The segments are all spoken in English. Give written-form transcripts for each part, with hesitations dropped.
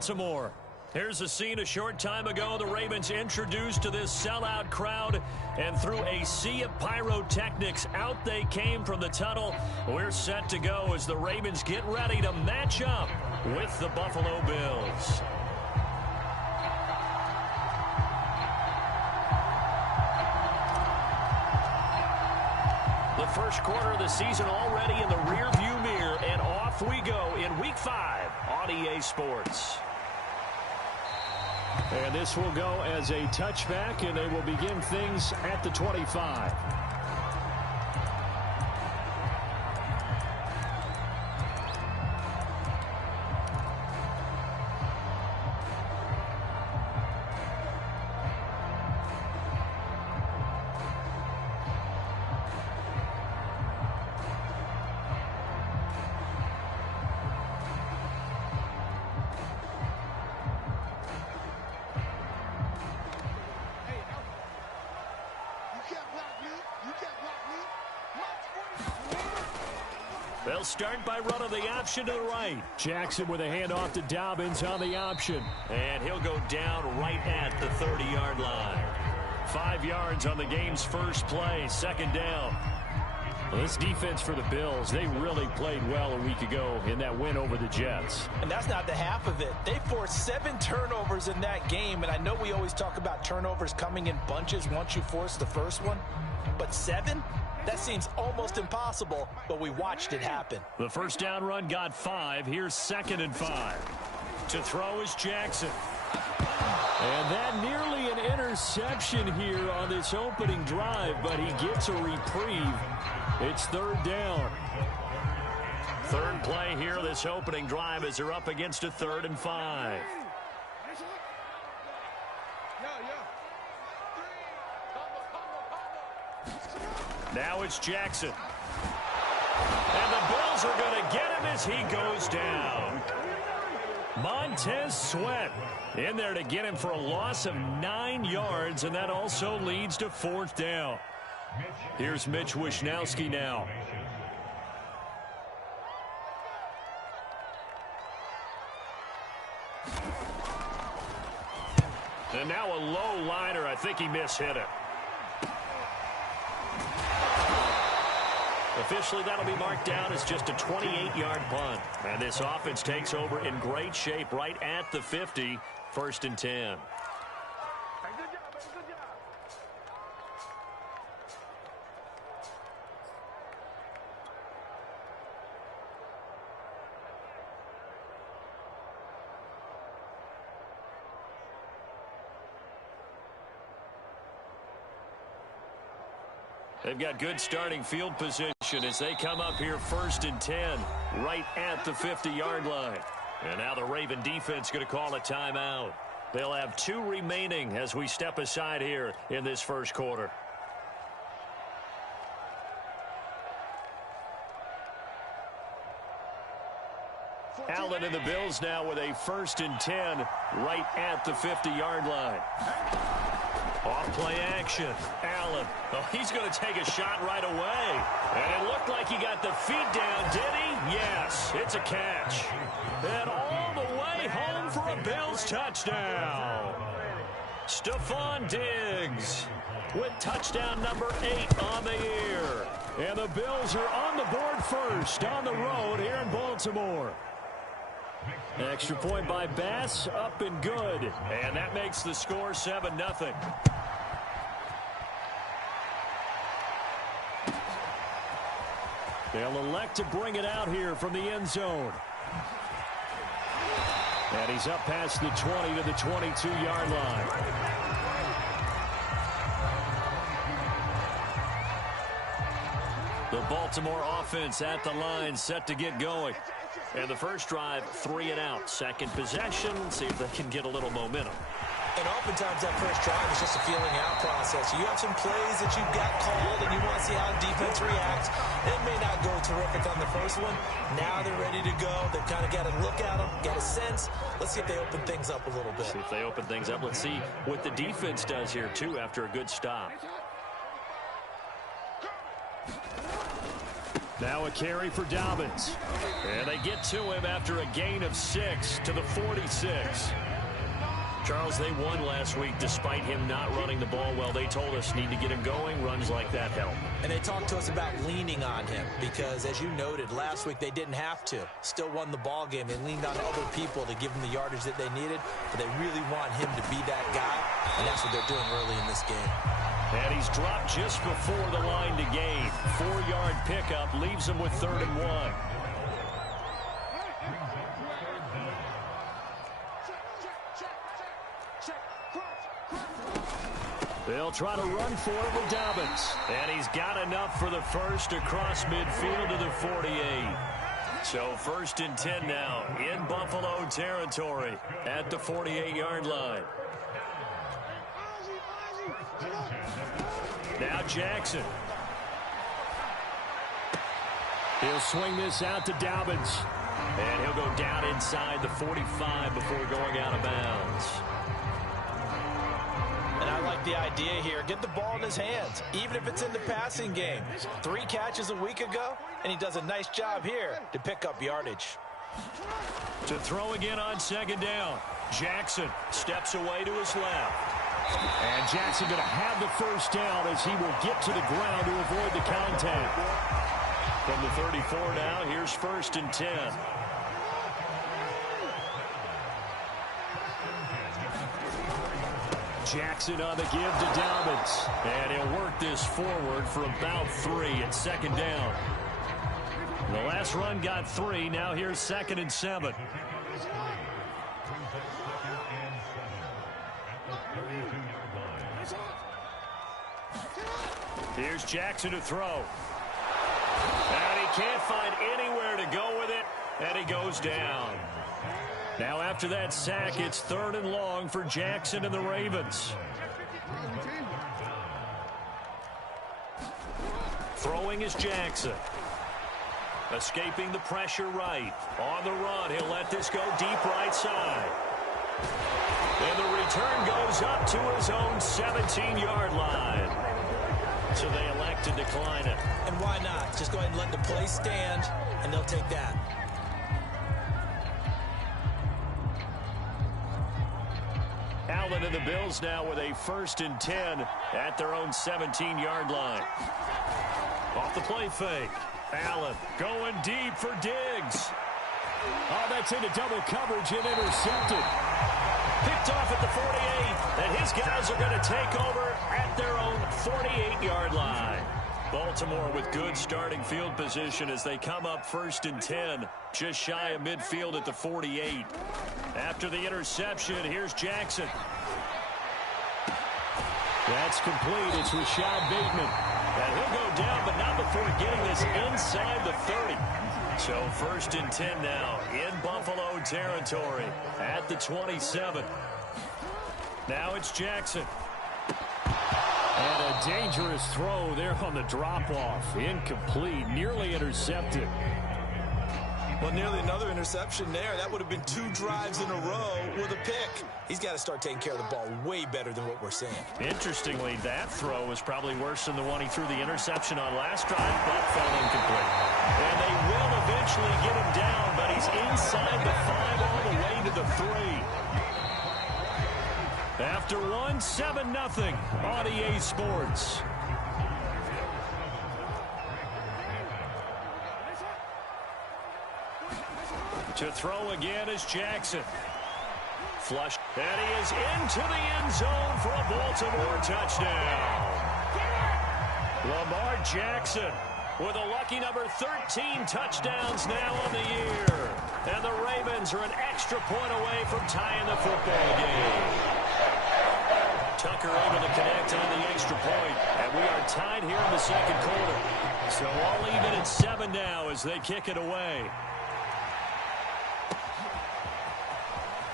Baltimore. Here's a scene a short time ago. The Ravens introduced to this sellout crowd, and through a sea of pyrotechnics, out they came from the tunnel. We're set to go as the Ravens get ready to match up with the Buffalo Bills. The first quarter of the season already in the rearview mirror, and off we go in Week 5 on EA Sports. And this will go as a touchback, and they will begin things at the 25. They'll start by running the option to the right. Jackson with a handoff to Dobbins on the option. And he'll go down right at the 30-yard line. 5 yards on the game's first play, second down. Well, this defense for the Bills, they really played well a week ago in that win over the Jets. And that's not the half of it. They forced 7 turnovers in that game, and I know we always talk about turnovers coming in bunches once you force the first one, but 7? That seems almost impossible, but we watched it happen. The first down run got 5. Here's 2nd and 5. To throw is Jackson. And that nearly an interception here on this opening drive, but he gets a reprieve. It's 3rd down. Third play here, this opening drive, as they're up against a 3rd and 5. Now it's Jackson. And the Bills are going to get him as he goes down. Montez Sweat in there to get him for a loss of 9 yards, and that also leads to 4th down. Here's Mitch Wishnowsky now. And now a low liner. I think he mishit it. Officially, that'll be marked down as just a 28-yard punt. And this offense takes over in great shape right at the 50, 1st and 10. They've got good starting field position as they come up here 1st and 10 right at the 50-yard line. And now the Raven defense going to call a timeout. They'll have 2 remaining as we step aside here in this first quarter. Allen and the Bills now with a 1st and 10 right at the 50-yard line. Off play action. Allen. Oh, he's going to take a shot right away. And it looked like he got the feet down, did he? Yes, it's a catch. And all the way home for a Bills touchdown. Stephon Diggs with touchdown number 8 on the year. And the Bills are on the board first on the road here in Baltimore. Extra point by Bass, up and good. And that makes the score 7-0. They'll elect to bring it out here from the end zone. And he's up past the 20 to the 22-yard line. The Baltimore offense at the line, set to get going. And the first drive, 3 and out. Second possession, see if they can get a little momentum. And oftentimes that first drive is just a feeling out process. You have some plays that you've got called and you want to see how the defense reacts. It may not go terrific on the first one. Now they're ready to go. They've kind of got to look at them, get a sense. Let's see if they open things up a little bit. See if they open things up. Let's see what the defense does here, too, after a good stop. Now a carry for Dobbins. And they get to him after a gain of 6 to the 46. Charles, they won last week despite him not running the ball well. They told us need to get him going. Runs like that help. And they talked to us about leaning on him because, as you noted, last week they didn't have to. Still won the ball game. They leaned on other people to give them the yardage that they needed, but they really want him to be that guy, and that's what they're doing early in this game. And he's dropped just before the line to gain. 4-yard pickup leaves him with 3rd and 1. They'll try to run for it with Dobbins. And he's got enough for the first across midfield to the 48. So 1st and 10 now in Buffalo territory at the 48-yard line. Now Jackson. He'll swing this out to Dobbins. And he'll go down inside the 45 before going out of bounds. And I like the idea here. Get the ball in his hands, even if it's in the passing game. 3 catches a week ago, and he does a nice job here to pick up yardage. To throw again on 2nd down. Jackson steps away to his left. And Jackson going to have the first down as he will get to the ground to avoid the contact. From the 34 now, here's 1st and 10. Jackson on the give to Dobbins. And he'll work this forward for about 3 at 2nd down. The last run got 3. Now here's 2nd and 7. Here's Jackson to throw. And he can't find anywhere to go with it. And he goes down. Now after that sack, it's 3rd and long for Jackson and the Ravens. Throwing is Jackson. Escaping the pressure right. On the run, he'll let this go deep right side. And the return goes up to his own 17-yard line. So they elect to decline it. And why not? Just go ahead and let the play stand, and they'll take that. Allen and the Bills now with a 1st and 10 at their own 17-yard line. Off the play fake. Allen going deep for Diggs. Oh, that's into double coverage and intercepted. Picked off at the 48, and his guys are going to take over at their own 48-yard line. Baltimore with good starting field position as they come up 1st and 10, just shy of midfield at the 48. After the interception, here's Jackson. That's complete. It's Rashad Bateman. And he'll go down, but not before getting this inside the 30. So 1st and 10 now in Buffalo territory at the 27. Now it's Jackson. And a dangerous throw there on the drop-off. Incomplete, nearly intercepted. Well, nearly another interception there. That would have been 2 drives in a row with a pick. He's got to start taking care of the ball way better than what we're seeing. Interestingly, that throw was probably worse than the one he threw the interception on last drive, but fell incomplete. And they will eventually get him down, but he's inside the 5 all the way to the 3. After one, 7-0 on EA Sports. To throw again is Jackson. Flush. And he is into the end zone for a Baltimore touchdown. Lamar Jackson with a lucky number 13 touchdowns now on the year. And the Ravens are an extra point away from tying the football game. Tucker able to connect on the extra point, and we are tied here in the 2nd quarter. So all even at 7 now as they kick it away.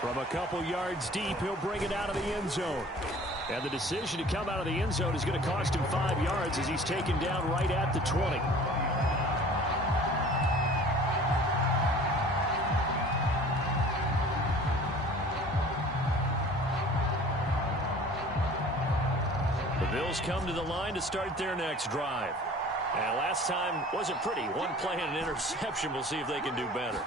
From a couple yards deep, he'll bring it out of the end zone. And the decision to come out of the end zone is going to cost him 5 yards as he's taken down right at the 20. The Bills come to the line to start their next drive. And last time wasn't pretty. One play and an interception. We'll see if they can do better.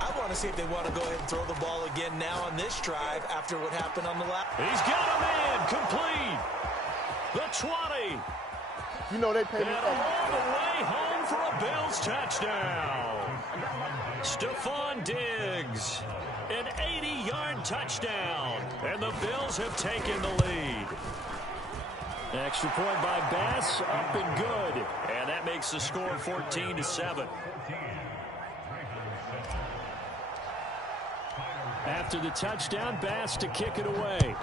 I want to see if they want to go ahead and throw the ball again now on this drive after what happened on the last. He's got him in. Complete. The 20. You know they pay me. And all the way home for a Bills touchdown. Stephon Diggs. An 80-yard touchdown. And the Bills have taken the lead. Extra point by Bass, up and good. And that makes the score 14-7. After the touchdown, Bass to kick it away.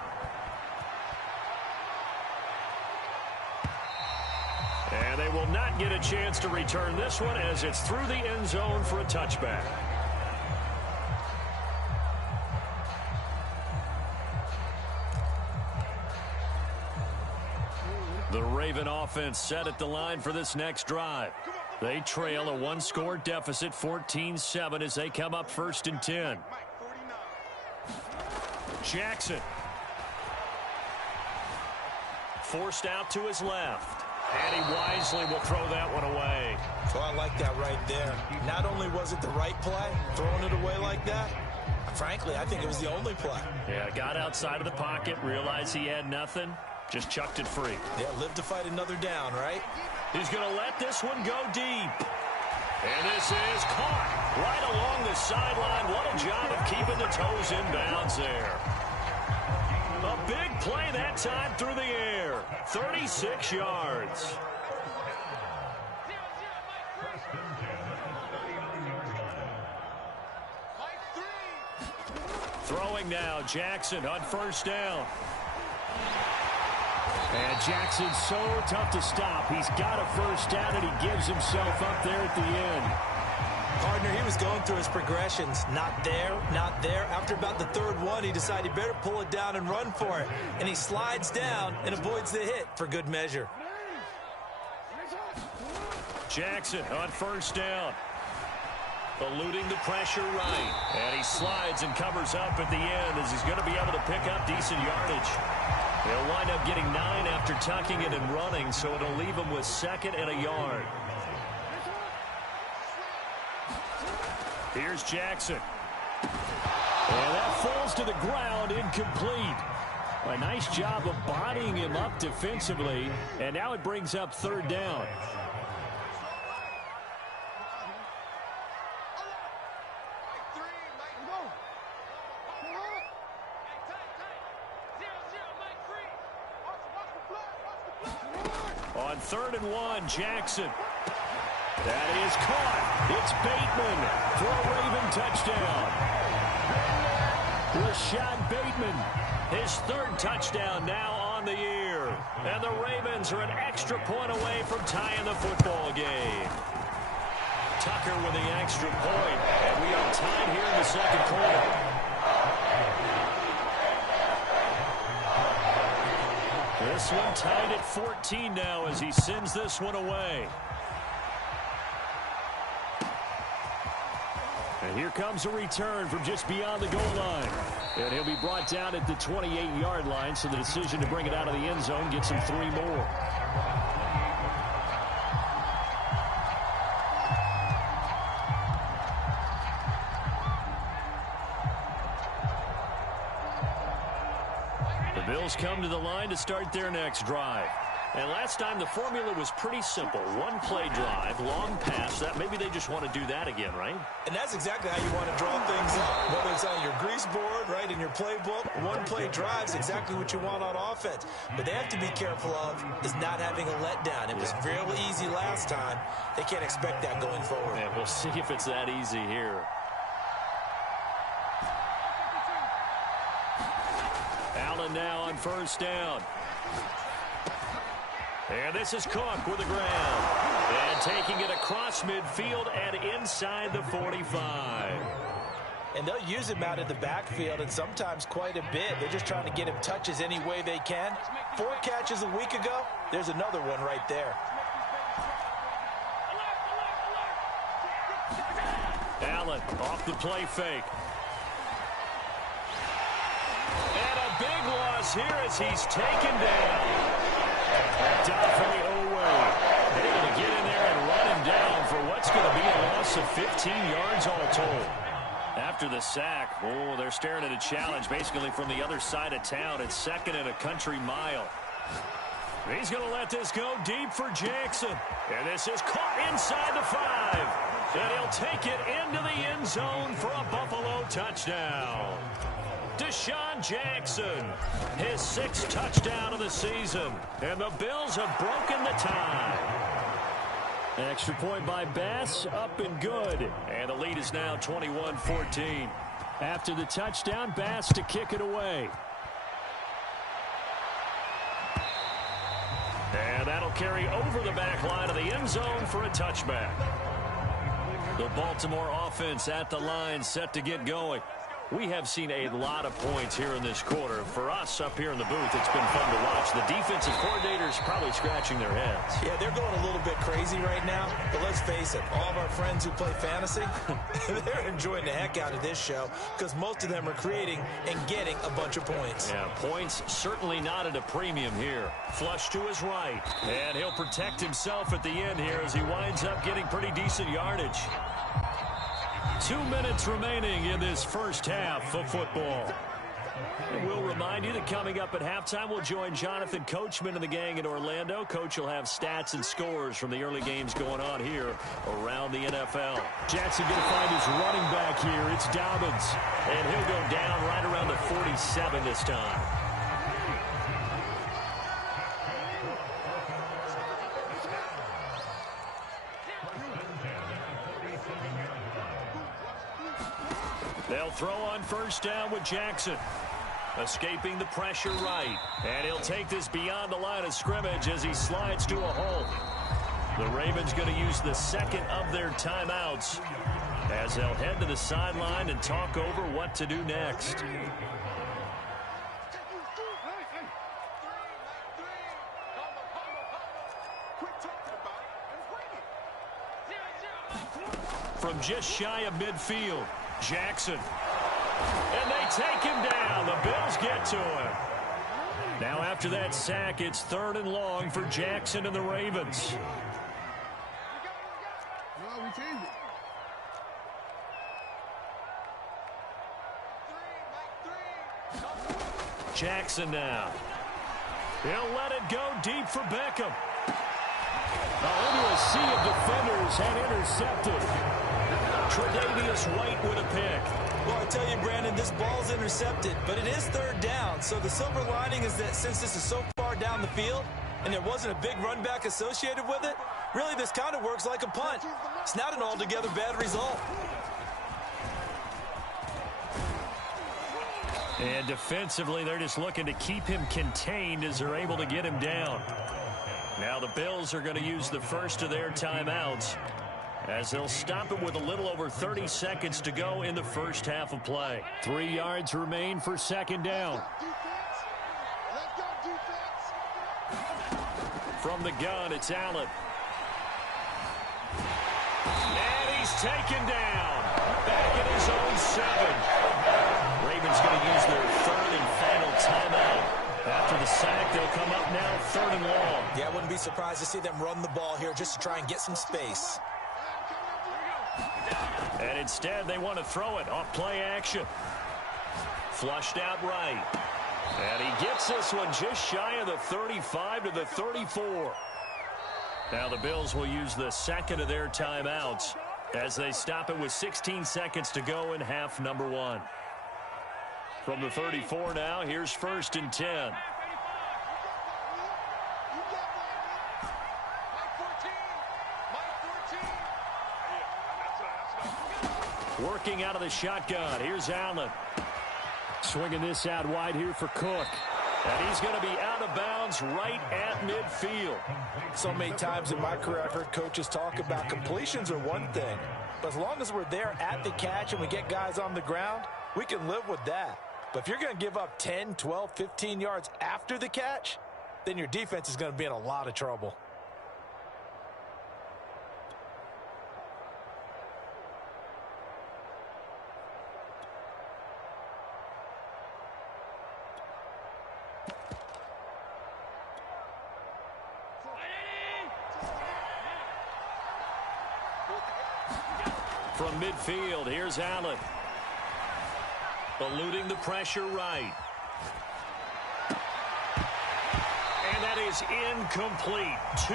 And they will not get a chance to return this one as it's through the end zone for a touchback. The Raven offense set at the line for this next drive. They trail a one-score deficit, 14-7, as they come up 1st and 10. Jackson. Forced out to his left. And he wisely will throw that one away. Oh, I like that right there. Not only was it the right play, throwing it away like that, frankly, I think it was the only play. Yeah, got outside of the pocket, realized he had nothing, just chucked it free. Yeah, live to fight another down, right? He's going to let this one go deep. And this is caught right along the sideline. What a job of keeping the toes in bounds there. A big play that time through the air. 36 yards. Throwing now, Jackson on 1st down. And Jackson's so tough to stop. He's got a 1st down, and he gives himself up there at the end. Partner, he was going through his progressions. Not there, not there. After about the 3rd one, he decided he better pull it down and run for it. And he slides down and avoids the hit for good measure. Jackson on 1st down. Eluding the pressure right. And he slides and covers up at the end as he's going to be able to pick up decent yardage. He'll wind up getting 9 after tucking it and running, so it'll leave him with 2nd and a yard. Here's Jackson. And that falls to the ground, incomplete. A nice job of bodying him up defensively, and now it brings up 3rd down. On 3rd and 1, Jackson. That is caught. It's Bateman for a Raven touchdown. Rashad Bateman, his 3rd touchdown now on the year. And the Ravens are an extra point away from tying the football game. Tucker with the extra point, and we are tied here in the 2nd quarter. This one tied at 14 now as he sends this one away. And here comes a return from just beyond the goal line. And he'll be brought down at the 28-yard line, so the decision to bring it out of the end zone gets him 3 more. The Bills come to the line to start their next drive. And last time the formula was pretty simple. 1-play drive, long pass. That maybe they just want to do that again, right? And that's exactly how you want to draw things up. Whether it's on your grease board, right, in your playbook, 1-play drive's exactly what you want on offense. But they have to be careful of is not having a letdown. It was real easy last time. They can't expect that going forward. And we'll see if it's that easy here. Allen now on 1st down. And this is Cook with the ground. And taking it across midfield and inside the 45. And they'll use him out in the backfield, and sometimes quite a bit. They're just trying to get him touches any way they can. 4 catches a week ago. There's another one right there. Allen off the play fake. And a big loss here as he's taken down. Down from the O-way. Able to get in there 15 yards all told. After the sack, oh, they're staring at a challenge basically from the other side of town. It's second and a country mile. He's going to let this go deep for Jackson. And this is caught inside the 5. And he'll take it into the end zone for a Buffalo touchdown. Deshaun Jackson, his 6th touchdown of the season. And the Bills have broken the tie. Extra point by Bass, up and good. And the lead is now 21-14. After the touchdown, Bass to kick it away. And that'll carry over the back line of the end zone for a touchback. The Baltimore offense at the line, set to get going. We have seen a lot of points here in this quarter. For us up here in the booth, it's been fun to watch. The defensive coordinators probably scratching their heads. Yeah, they're going a little bit crazy right now. But let's face it, all of our friends who play fantasy, they're enjoying the heck out of this show because most of them are creating and getting a bunch of points. Yeah, points certainly not at a premium here. Flush to his right. And he'll protect himself at the end here as he winds up getting pretty decent yardage. 2 minutes remaining in this first half of football. And we'll remind you that coming up at halftime, we'll join Jonathan Coachman and the gang in Orlando. Coach will have stats and scores from the early games going on here around the NFL. Jackson going to find his running back here. It's Dobbins. And he'll go down right around the 47 this time. They'll throw on first down with Jackson. Escaping the pressure right. And he'll take this beyond the line of scrimmage as he slides to a hole. The Ravens going to use the second of their timeouts as they'll head to the sideline and talk over what to do next. From just shy of midfield, Jackson. And they take him down. The Bills get to him. Now after that sack, it's 3rd and long for Jackson and the Ravens. Jackson now. He'll let it go deep for Beckham. Into a sea of defenders and intercepted. Tre'Davious White with a pick. Well, I tell you, Brandon, this ball's intercepted, but it is 3rd down. So the silver lining is that since this is so far down the field and there wasn't a big run back associated with it, really this kind of works like a punt. It's not an altogether bad result. And defensively, they're just looking to keep him contained as they're able to get him down. Now the Bills are going to use the first of their timeouts as they'll stop him with a little over 30 seconds to go in the first half of play. 3 yards remain for 2nd down. From the gun, it's Allen. And he's taken down. Back at his own 7. Ravens going to use their 3rd and final timeout. After the sack, they'll come up now 3rd and long. Yeah, I wouldn't be surprised to see them run the ball here just to try and get some space. And instead, they want to throw it off play action. Flushed out right. And he gets this one just shy of the 35 to the 34. Now the Bills will use the second of their timeouts as they stop it with 16 seconds to go in half number 1. From the 34 now, here's 1st and 10. Working out of the shotgun. Here's Allen. Swinging this out wide here for Cook. And he's going to be out of bounds right at midfield. So many times in my career, I've heard coaches talk about completions are one thing. But as long as we're there at the catch and we get guys on the ground, we can live with that. But if you're going to give up 10, 12, 15 yards after the catch, then your defense is going to be in a lot of trouble. from midfield. Here's Allen. Eluding the pressure right. And that is incomplete. 2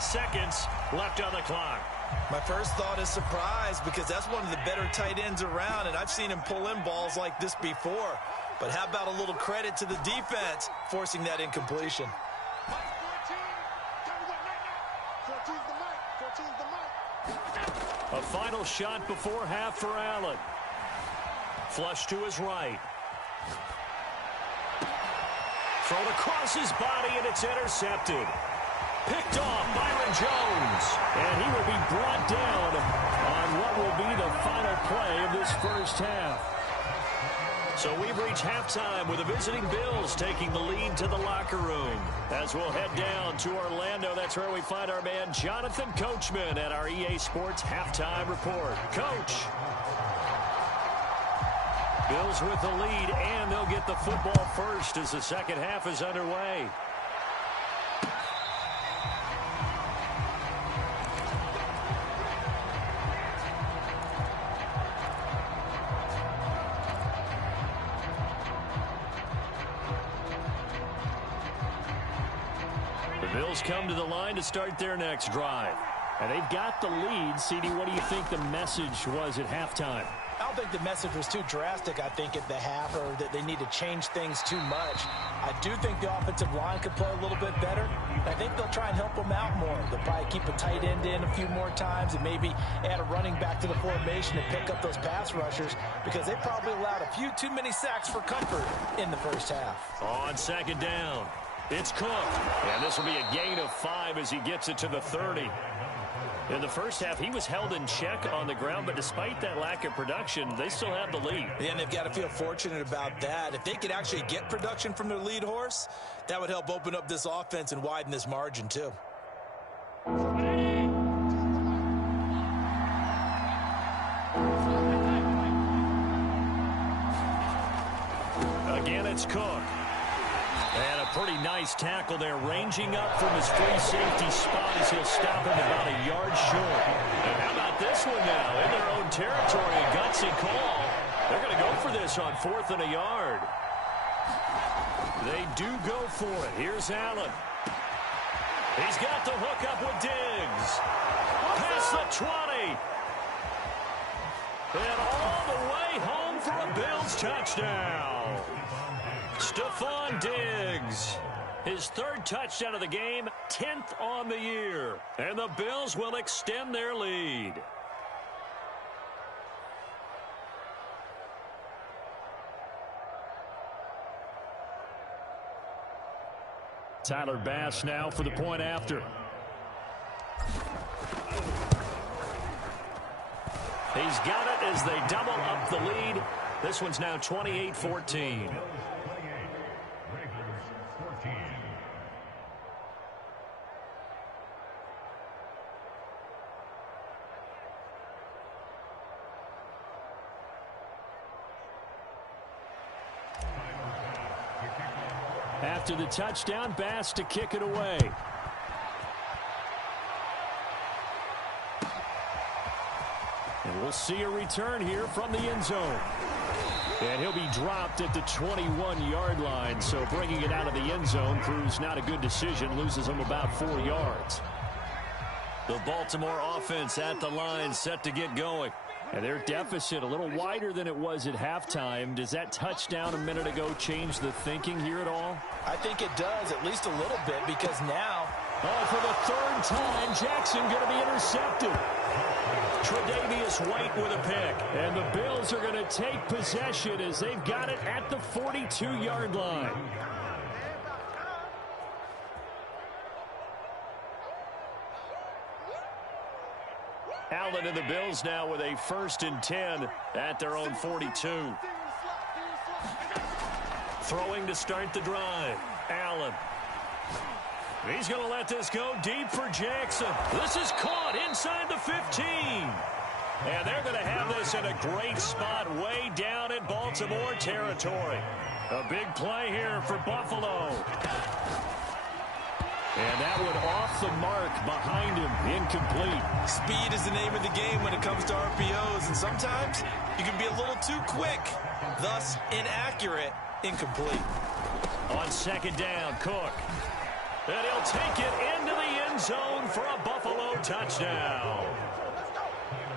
seconds left on the clock. My first thought is surprise because that's one of the better tight ends around, and I've seen him pull in balls like this before. But how about a little credit to the defense forcing that incompletion? A final shot before half for Allen. Flush to his right. Thrown across his body, and it's intercepted. Picked off Byron Jones. And he will be brought down on what will be the final play of this first half. So we've reached halftime with the visiting Bills taking the lead to the locker room. As we'll head down to Orlando, that's where we find our man Jonathan Coachman at our EA Sports Halftime Report. Coach. Bills with the lead, and they'll get the football first as the second half is underway. The Bills come to the line to start their next drive. And they've got the lead. CD, what do you think the message was at halftime? I don't think the message was too drastic, I think, at the half, or that they need to change things too much. I do think the offensive line could play a little bit better. I think they'll try and help them out more. They'll probably keep a tight end in a few more times and maybe add a running back to the formation to pick up those pass rushers because they probably allowed a few too many sacks for comfort in the first half. On second down, it's Cook. And this will be a gain of 5 as he gets it to the 30. In the first half, he was held in check on the ground, but despite that lack of production, they still have the lead. Yeah, and they've got to feel fortunate about that. If they could actually get production from their lead horse, that would help open up this offense and widen this margin, too. Again, it's Cook. And a pretty nice tackle there, ranging up from his free safety spot as he'll stop him about a yard short. And how about this one now? In their own territory, a gutsy call. They're going to go for this on 4th and a yard. They do go for it. Here's Allen. He's got the hook up with Diggs. Past the 20. And all the way home for a Bills touchdown. Stephon Diggs, his 3rd touchdown of the game, 10th on the year. And the Bills will extend their lead. Tyler Bass now for the point after. He's got it as they double up the lead. This one's now 28-14. After the touchdown, Bass to kick it away. And we'll see a return here from the end zone. And he'll be dropped at the 21-yard line, so bringing it out of the end zone proves not a good decision, loses him about 4 yards. The Baltimore offense at the line, set to get going. And their deficit a little wider than it was at halftime. Does that touchdown a minute ago change the thinking here at all? I think it does, at least a little bit, because now... Oh, for the 3rd time, Jackson going to be intercepted. Tre'Davious White with a pick. And the Bills are going to take possession as they've got it at the 42-yard line. Allen and the Bills now with a 1st and 10 at their own 42. Throwing to start the drive. Allen. He's going to let this go deep for Jackson. This is caught inside the 15. And they're going to have this in a great spot way down in Baltimore territory. A big play here for Buffalo. And that one off the mark behind him, incomplete. Speed is the name of the game when it comes to RPOs, and sometimes you can be a little too quick, thus inaccurate, incomplete. On second down, Cook. And he'll take it into the end zone for a Buffalo touchdown.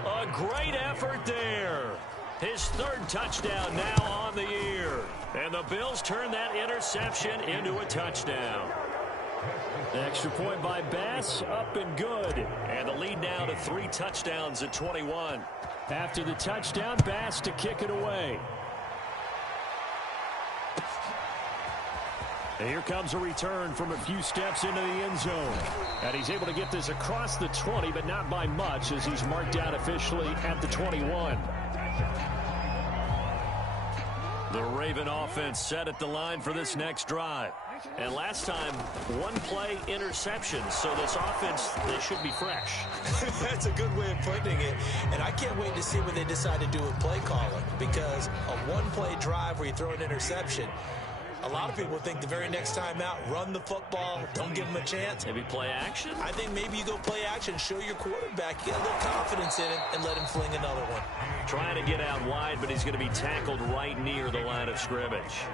A great effort there. His third touchdown now on the year. And the Bills turn that interception into a touchdown. Extra point by Bass, up and good. And the lead now to 3 touchdowns at 21. After the touchdown, Bass to kick it away. And here comes a return from a few steps into the end zone. And he's able to get this across the 20, but not by much, as he's marked out officially at the 21. The Raven offense set at the line for this next drive. And last time, one-play interception. So this offense, they should be fresh. That's a good way of putting it. And I can't wait to see what they decide to do with play calling. Because a one-play drive where you throw an interception, a lot of people think the very next time out, run the football, don't give them a chance. Maybe play action? I think maybe you go play action, show your quarterback, you get a little confidence in him, and let him fling another one. Trying to get out wide, but he's going to be tackled right near the line of scrimmage.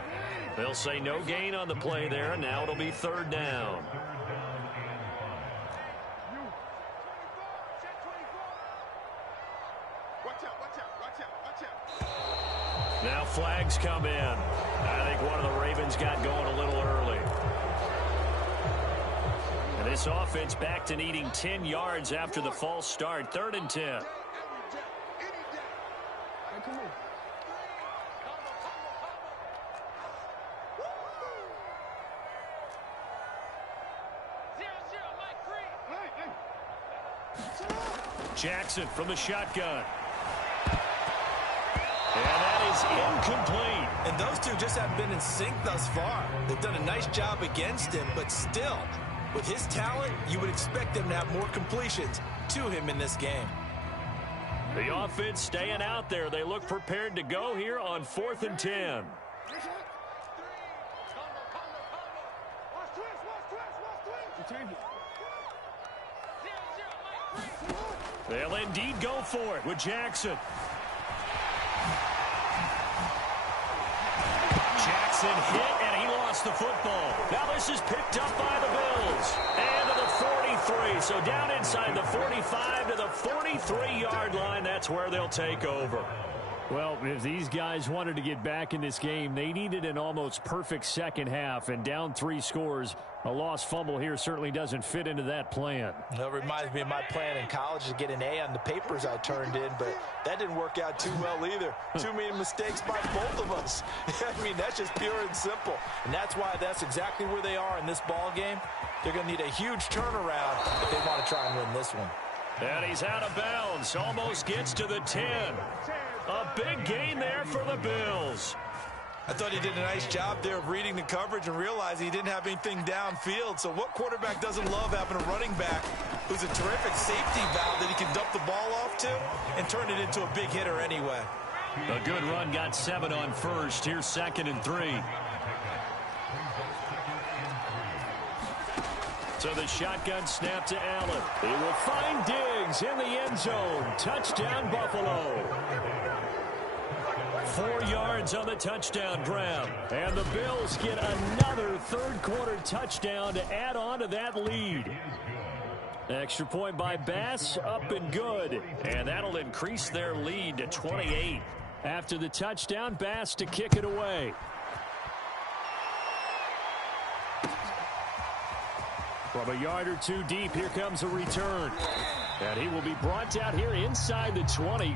They'll say no gain on the play there, and now it'll be third down. Now flags come in. I think one of the Ravens got going a little early. And this offense back to needing 10 yards after the false start. 3rd and 10. Jackson from the shotgun. And that is incomplete. And those two just haven't been in sync thus far. They've done a nice job against him, but still, with his talent, you would expect them to have more completions to him in this game. The offense staying out there. They look prepared to go here on 4th and 10. They'll indeed go for it with Jackson. Jackson hit, and he lost the football. Now this is picked up by the Bills. And to the 43. So down inside the 45 to the 43-yard line. That's where they'll take over. Well, if these guys wanted to get back in this game, they needed an almost perfect second half. And down 3 scores, a lost fumble here certainly doesn't fit into that plan. That reminds me of my plan in college to get an A on the papers I turned in, but that didn't work out too well either. Too many mistakes by both of us. I mean, that's just pure and simple. And that's why that's exactly where they are in this ball game. They're going to need a huge turnaround if they want to try and win this one. And he's out of bounds. Almost gets to the 10. A big gain there for the Bills. I thought he did a nice job there of reading the coverage and realizing he didn't have anything downfield. So what quarterback doesn't love having a running back who's a terrific safety valve that he can dump the ball off to and turn it into a big hitter anyway? A good run, got 7 on first. Here's 2nd and 3. So the shotgun snap to Allen. He will find Diggs in the end zone. Touchdown, Buffalo. 4 yards on the touchdown grab. And the Bills get another third-quarter touchdown to add on to that lead. Extra point by Bass, up and good. And that'll increase their lead to 28. After the touchdown, Bass to kick it away. From a yard or 2 deep, here comes a return. And he will be brought out here inside the 20.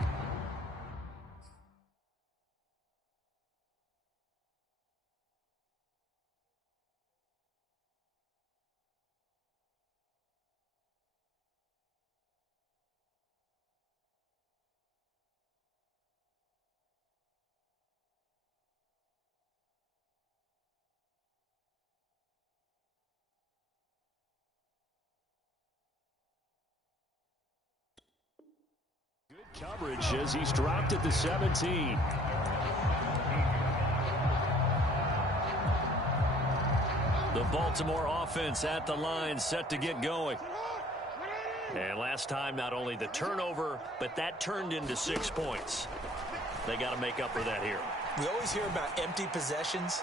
Coverage as he's dropped at the 17. The Baltimore offense at the line, set to get going. And last time, not only the turnover, but that turned into 6 points. They got to make up for that here. We always hear about empty possessions,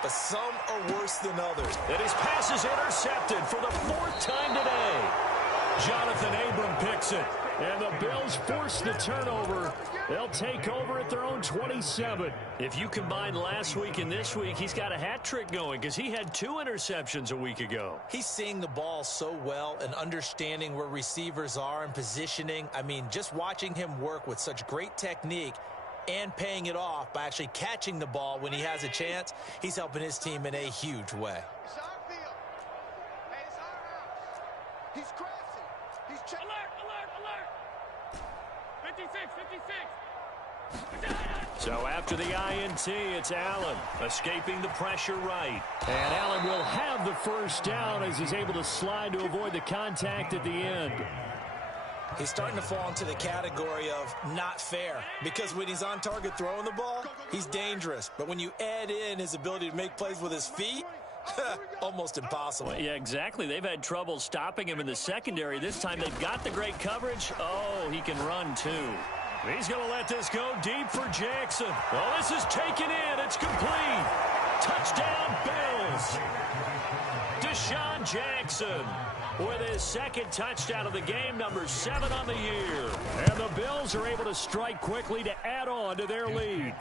but some are worse than others. And his pass is intercepted for the 4th time today. Jonathan Abram picks it. And the Bills force the turnover. They'll take over at their own 27. If you combine last week and this week, he's got a hat trick going because he had 2 interceptions a week ago. He's seeing the ball so well and understanding where receivers are and positioning. I mean, just watching him work with such great technique and paying it off by actually catching the ball when he has a chance, he's helping his team in a huge way. It's our field. Hey, it's our route. He's crashing. He's checking. Alert! 56. So after the INT, it's Allen escaping the pressure right. And Allen will have the first down as he's able to slide to avoid the contact at the end. He's starting to fall into the category of not fair because when he's on target throwing the ball, he's dangerous. But when you add in his ability to make plays with his feet, almost impossible. Yeah, exactly. They've had trouble stopping him in the secondary. This time they've got the great coverage. Oh, he can run too. He's going to let this go deep for Jackson. Well, this is taken in. It's complete. Touchdown, Bills. Deshaun Jackson with his 2nd touchdown of the game, number 7 on the year. And the Bills are able to strike quickly to add on to their lead.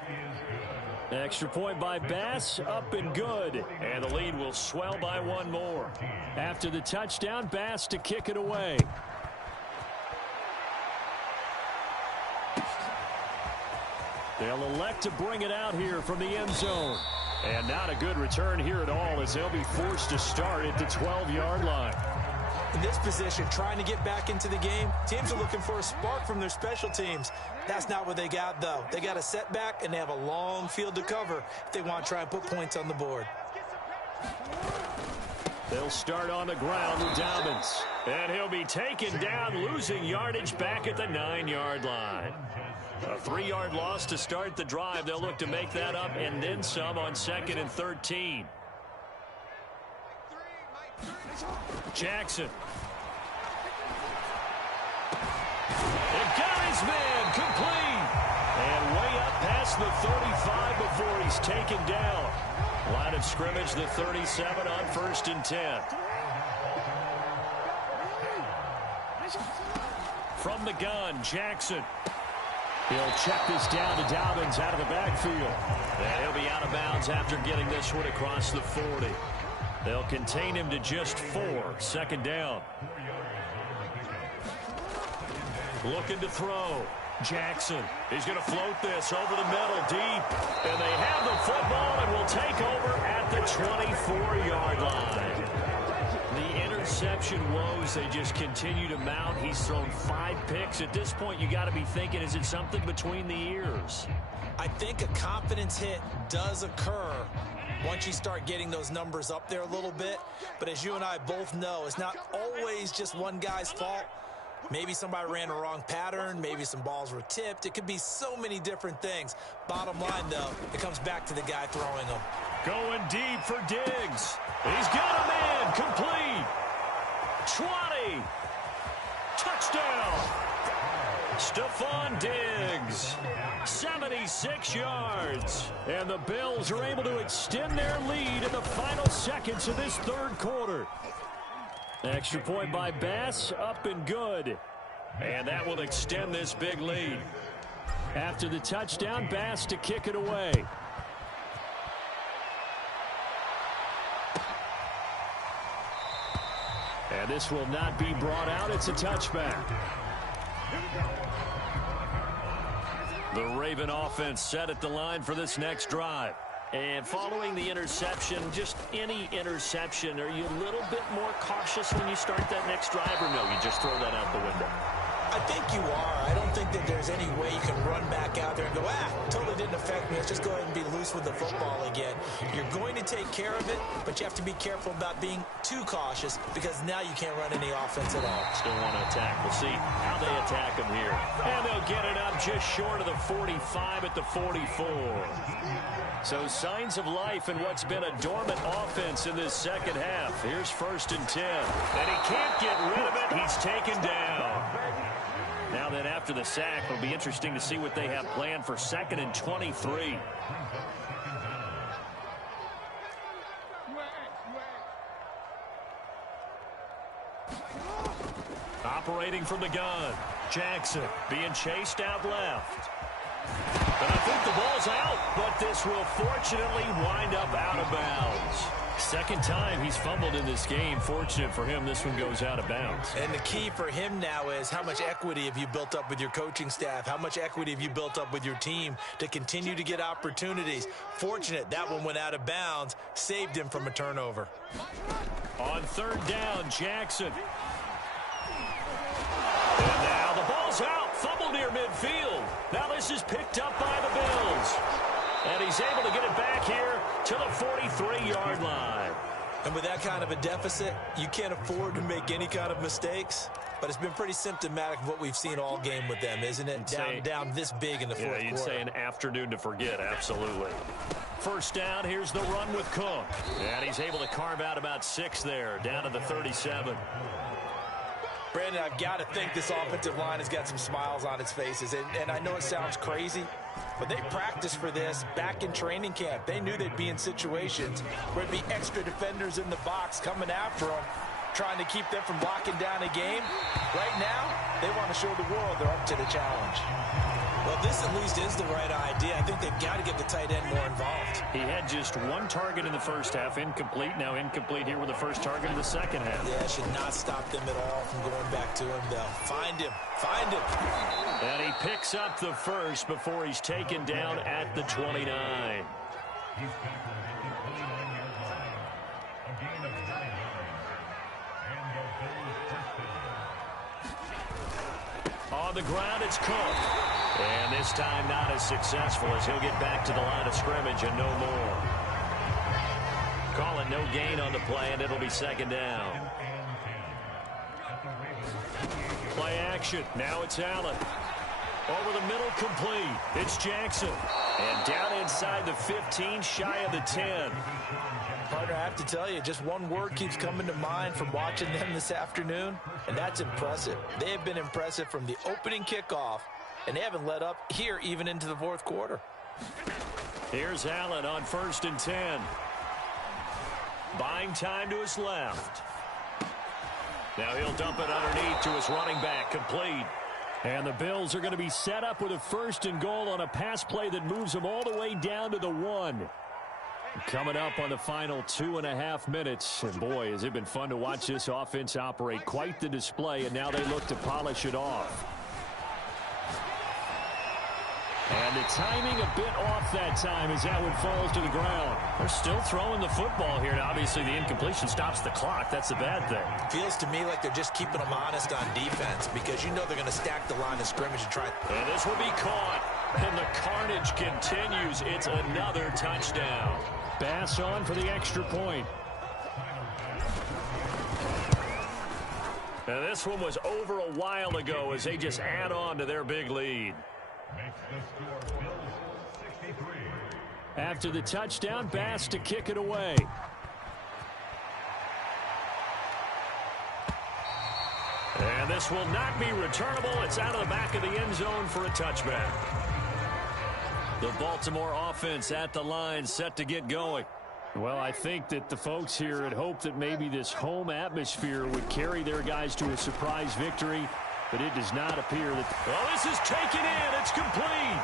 Extra point by Bass, up and good. And the lead will swell by 1 more. After the touchdown, Bass to kick it away. They'll elect to bring it out here from the end zone. And not a good return here at all as they'll be forced to start at the 12-yard line. In this position, trying to get back into the game, teams are looking for a spark from their special teams. That's not what they got, though. They got a setback, and they have a long field to cover if they want to try and put points on the board. They'll start on the ground with Dobbins. And he'll be taken down, losing yardage back at the 9-yard line. A 3-yard loss to start the drive. They'll look to make that up and then some on 2nd and 13. Jackson. It got his man complete. And way up past the 35 before he's taken down. Line of scrimmage, the 37 on 1st and 10. From the gun, Jackson. He'll check this down to Dobbins out of the backfield. And he'll be out of bounds after getting this one across the 40. They'll contain him to just 4. 2nd down. Looking to throw. Jackson. He's going to float this over the middle deep. And they have the football and will take over at the 24-yard line. The interception woes, they just continue to mount. He's thrown 5 picks. At this point, you got to be thinking, is it something between the ears? I think a confidence hit does occur once you start getting those numbers up there a little bit. But as you and I both know, it's not always just one guy's fault. Maybe somebody ran a wrong pattern. Maybe some balls were tipped. It could be so many different things. Bottom line, though, it comes back to the guy throwing them. Going deep for Diggs. He's got him in. Complete. 20. Touchdown. Stephon Diggs. 76 yards. And the Bills are able to extend their lead in the final seconds of this 3rd quarter. Extra point by Bass, up and good. And that will extend this big lead. After the touchdown, Bass to kick it away. And this will not be brought out. It's a touchback. The Raven offense set at the line for this next drive. And following the interception, just any interception, are you a little bit more cautious when you start that next drive, or no, you just throw that out the window? I think you are. I don't think that there's any way you can run back out there and go, totally didn't affect me. Let's just go ahead and be loose with the football again. You're going to take care of it, but you have to be careful about being too cautious because now you can't run any offense at all. Still want to attack. We'll see how they attack him here. And they'll get it up just short of the 45 at the 44. So signs of life in what's been a dormant offense in this second half. Here's 1st and 10. And he can't get rid of it. He's taken down. Now then, after the sack, it'll be interesting to see what they have planned for 2nd and 23. Operating from the gun. Jackson being chased out left. And I think the ball's out, but this will fortunately wind up out of bounds. Second time he's fumbled in this game. Fortunate for him, this one goes out of bounds. And the key for him now is how much equity have you built up with your coaching staff? How much equity have you built up with your team to continue to get opportunities? Fortunate that one went out of bounds, saved him from a turnover. On 3rd down, Jackson. And now the ball's out. Fumble near midfield. Now this is picked up by the Bills. And he's able to get it back here to the 43-yard line. And with that kind of a deficit, you can't afford to make any kind of mistakes. But it's been pretty symptomatic of what we've seen all game with them, isn't it? Down this big in the fourth quarter. Yeah, you'd say an afternoon to forget, absolutely. 1st down, here's the run with Cook. And he's able to carve out about 6 there, down to the 37. Brandon, I've got to think this offensive line has got some smiles on its faces. And I know it sounds crazy, but they practiced for this back in training camp. They knew they'd be in situations where there'd be extra defenders in the box coming after them, trying to keep them from locking down a game. Right now, they want to show the world they're up to the challenge. Well, this at least is the right idea. I think they've got to get the tight end more involved. He had just 1 target in the first half, incomplete. Now incomplete here with the first target in the second half. Yeah, should not stop them at all from going back to him, though. Find him. Find him. And he picks up the first before he's taken down at the 29. On the ground, it's Cook. And this time not as successful as he'll get back to the line of scrimmage and no more. Call it no gain on the play, and it'll be 2nd down. Play action. Now it's Allen. Over the middle, complete. It's Jackson. And down inside the 15, shy of the 10. Partner, I have to tell you, just one word keeps coming to mind from watching them this afternoon, and that's impressive. They have been impressive from the opening kickoff, and they haven't let up here even into the fourth quarter. Here's Allen on 1st and 10. Buying time to his left. Now he'll dump it underneath to his running back, complete. And the Bills are going to be set up with a 1st and goal on a pass play that moves them all the way down to the 1. Coming up on the final 2.5 minutes. And boy, has it been fun to watch this offense operate. Quite the display, and now they look to polish it off. And the timing a bit off that time as that one falls to the ground. They're still throwing the football here. Now, obviously, the incompletion stops the clock. That's the bad thing. Feels to me like they're just keeping them honest on defense because you know they're going to stack the line of scrimmage and try. And this will be caught. And the carnage continues. It's another touchdown. Bass on for the extra point. And this one was over a while ago as they just add on to their big lead. After the touchdown, Bass to kick it away. And this will not be returnable. It's out of the back of the end zone for a touchback. The Baltimore offense at the line, set to get going. Well, I think that the folks here had hoped that maybe this home atmosphere would carry their guys to a surprise victory, but it does not appear that. Well, this is taken in. It's complete.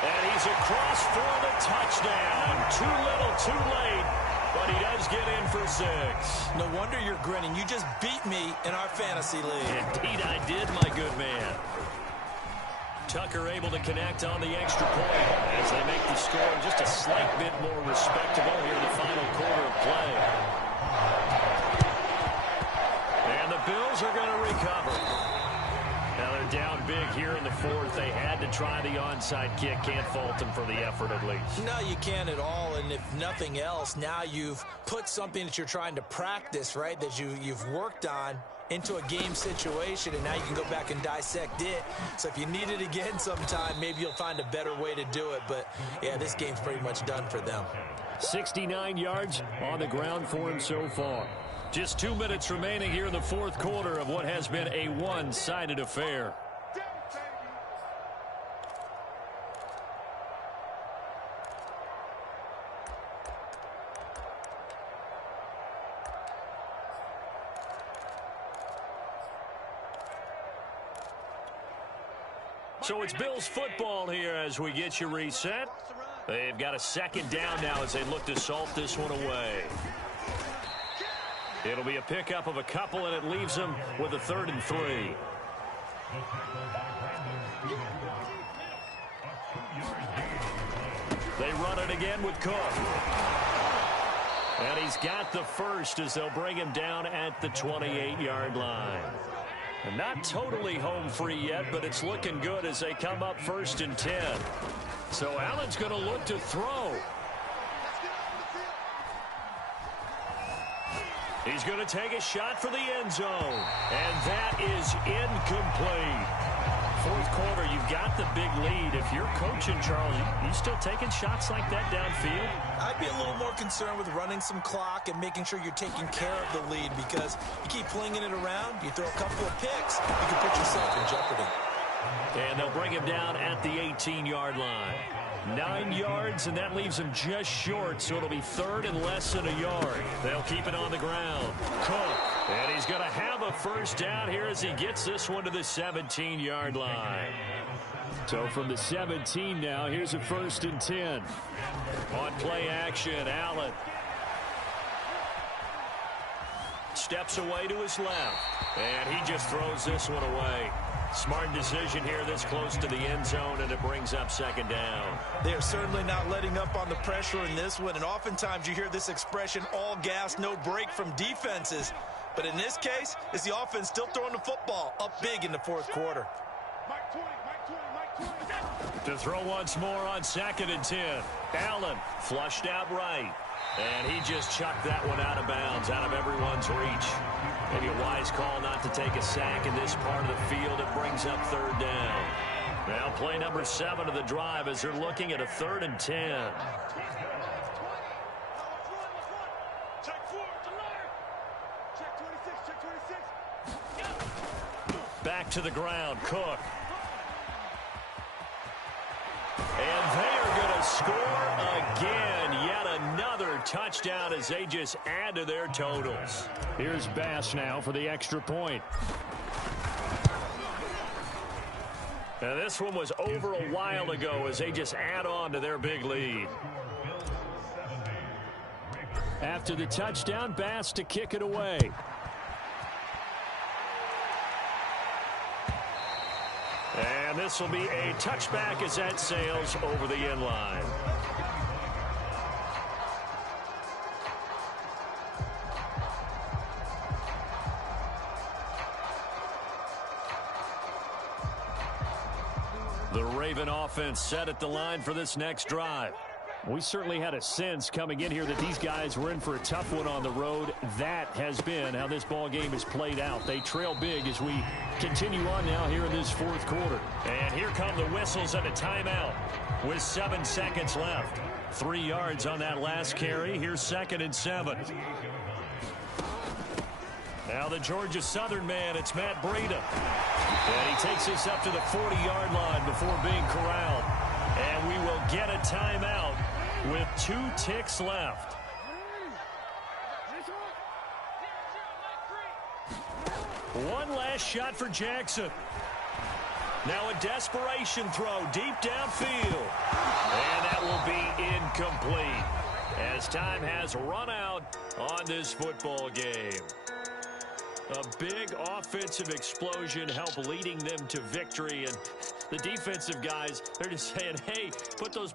And he's across for the touchdown. Too little, too late, but he does get in for 6. No wonder you're grinning. You just beat me in our fantasy league. Indeed I did, my good man. Tucker able to connect on the extra point as they make the score just a slight bit more respectable here in the final quarter of play. And the Bills are going to recover. 4th. They had to try the onside kick. Can't fault them for the effort at least. No, you can't at all. And if nothing else, now you've put something that you're trying to practice, right, that you've worked on into a game situation, and now you can go back and dissect it. So if you need it again sometime, maybe you'll find a better way to do it. But, yeah, this game's pretty much done for them. 69 yards on the ground for him so far. Just 2 minutes remaining here in the 4th quarter of what has been a one-sided affair. So it's Bills football here as we get you reset. They've got a second down now as they look to salt this one away. It'll be a pickup of a couple, and it leaves them with a 3rd and 3. They run it again with Cook. And he's got the first as they'll bring him down at the 28-yard line. And not totally home free yet, but it's looking good as they come up 1st and 10. So Allen's going to look to throw. He's going to take a shot for the end zone. And that is incomplete. 4th quarter, you've got the big lead. If you're coaching, Charles, you still taking shots like that downfield? I'd be a little more concerned with running some clock and making sure you're taking care of the lead, because you keep flinging it around, you throw a couple of picks, you can put yourself in jeopardy. And they'll bring him down at the 18-yard line. 9 yards, and that leaves him just short, so it'll be 3rd and less than a yard. They'll keep it on the ground. Cook, and he's going to have a first down here as he gets this one to the 17-yard line. So from the 17 now, here's a 1st and 10. On play action, Allen steps away to his left, and he just throws this one away. Smart decision here this close to the end zone, and it brings up 2nd down. They're certainly not letting up on the pressure in this one, and oftentimes you hear this expression, all gas, no break from defenses. But in this case, it's the offense still throwing the football up big in the 4th quarter. To throw once more on 2nd and 10. Allen flushed out right. And he just chucked that one out of bounds, out of everyone's reach. Maybe a wise call not to take a sack in this part of the field. It brings up 3rd down. Now play number 7 of the drive as they're looking at a 3rd and 10. Back to the ground, Cook. And they are going to score again. Yet another touchdown as they just add to their totals. Here's Bass now for the extra point. And this one was over a while ago as they just add on to their big lead. After the touchdown, Bass to kick it away. And this will be a touchback as that sails over the end line. The Raven offense set at the line for this next drive. We certainly had a sense coming in here that these guys were in for a tough one on the road. That has been how this ball game is played out. They trail big as we continue on now here in this 4th quarter. And here come the whistles and a timeout with 7 seconds left. 3 yards on that last carry. Here's 2nd and 7. Now the Georgia Southern man, it's Matt Breida. And he takes this up to the 40-yard line before being corralled. And we will get a timeout with 2 ticks left. One last shot for Jackson. Now a desperation throw deep downfield. And that will be incomplete as time has run out on this football game. A big offensive explosion helped leading them to victory. And the defensive guys, they're just saying, hey, put those